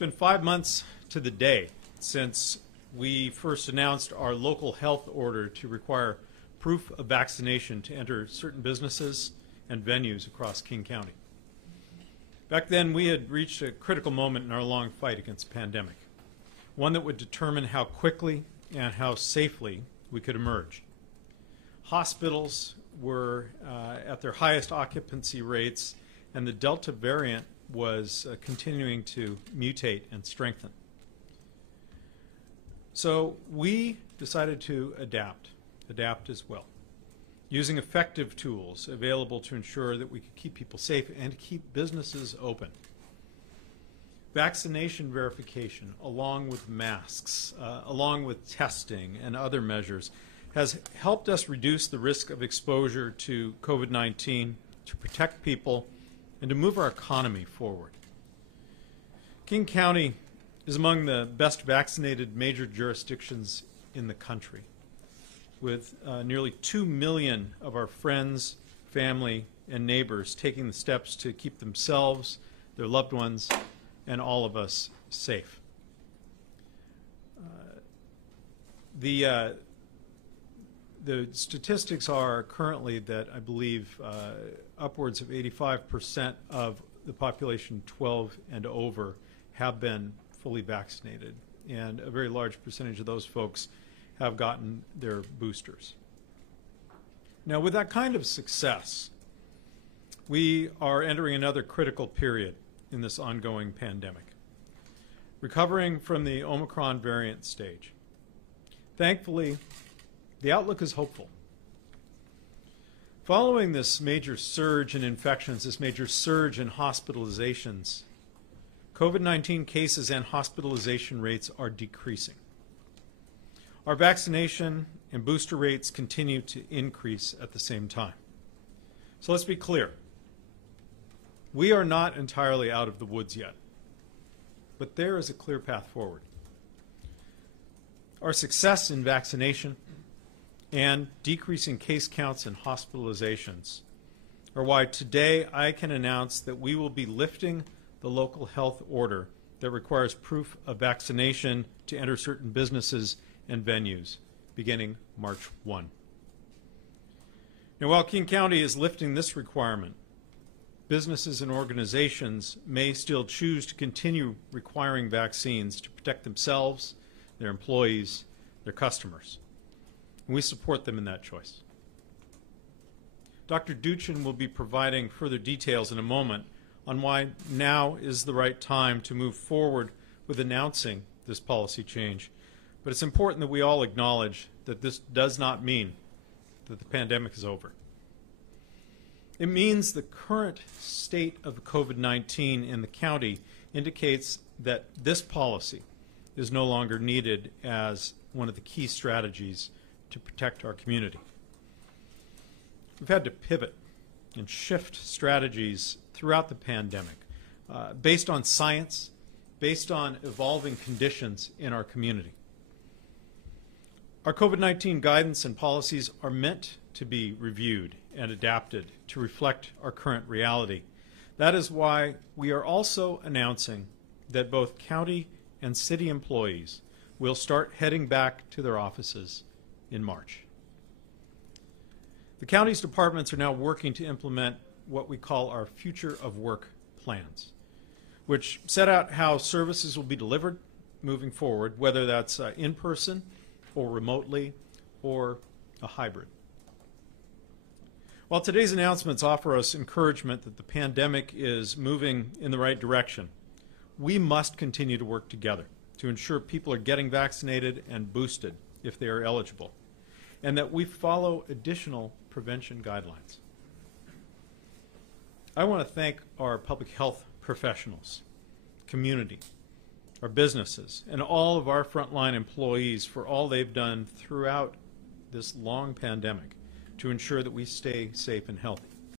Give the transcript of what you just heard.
been 5 months to the day since we first announced our local health order to require proof of vaccination to enter certain businesses and venues across King County. Back then, we had reached a critical moment in our long fight against the pandemic, one that would determine how quickly and how safely we could emerge. Hospitals were at their highest occupancy rates, and the Delta variant was continuing to mutate and strengthen. So we decided to adapt as well, using effective tools available to ensure that we could keep people safe and keep businesses open. Vaccination verification, along with masks, along with testing and other measures, has helped us reduce the risk of exposure to COVID-19, to protect people, and to move our economy forward. King County is among the best vaccinated major jurisdictions in the country, with nearly 2 million of our friends, family, and neighbors taking the steps to keep themselves, their loved ones, and all of us safe. The statistics are currently that I believe upwards of 85% of the population 12 and over have been fully vaccinated, and a very large percentage of those folks have gotten their boosters. Now, with that kind of success, we are entering another critical period in this ongoing pandemic, recovering from the Omicron variant stage. Thankfully, the outlook is hopeful. Following this major surge in infections, this major surge in hospitalizations, COVID-19 cases and hospitalization rates are decreasing. Our vaccination and booster rates continue to increase at the same time. So let's be clear. We are not entirely out of the woods yet, but there is a clear path forward. Our success in vaccination and decreasing case counts and hospitalizations are why today I can announce that we will be lifting the local health order that requires proof of vaccination to enter certain businesses and venues beginning March 1. Now, while King County is lifting this requirement, businesses and organizations may still choose to continue requiring vaccines to protect themselves, their employees, their customers. And we support them in that choice. Dr. Duchin will be providing further details in a moment on why now is the right time to move forward with announcing this policy change. But it's important that we all acknowledge that this does not mean that the pandemic is over. It means the current state of COVID-19 in the county indicates that this policy is no longer needed as one of the key strategies to protect our community. We've had to pivot and shift strategies throughout the pandemic based on science, based on evolving conditions in our community. Our COVID-19 guidance and policies are meant to be reviewed and adapted to reflect our current reality. That is why we are also announcing that both county and city employees will start heading back to their offices in March. The county's departments are now working to implement what we call our future of work plans, which set out how services will be delivered moving forward, whether that's in person or remotely or a hybrid. While today's announcements offer us encouragement that the pandemic is moving in the right direction, we must continue to work together to ensure people are getting vaccinated and boosted if they are eligible, and that we follow additional prevention guidelines. I want to thank our public health professionals, community, our businesses, and all of our frontline employees for all they've done throughout this long pandemic to ensure that we stay safe and healthy.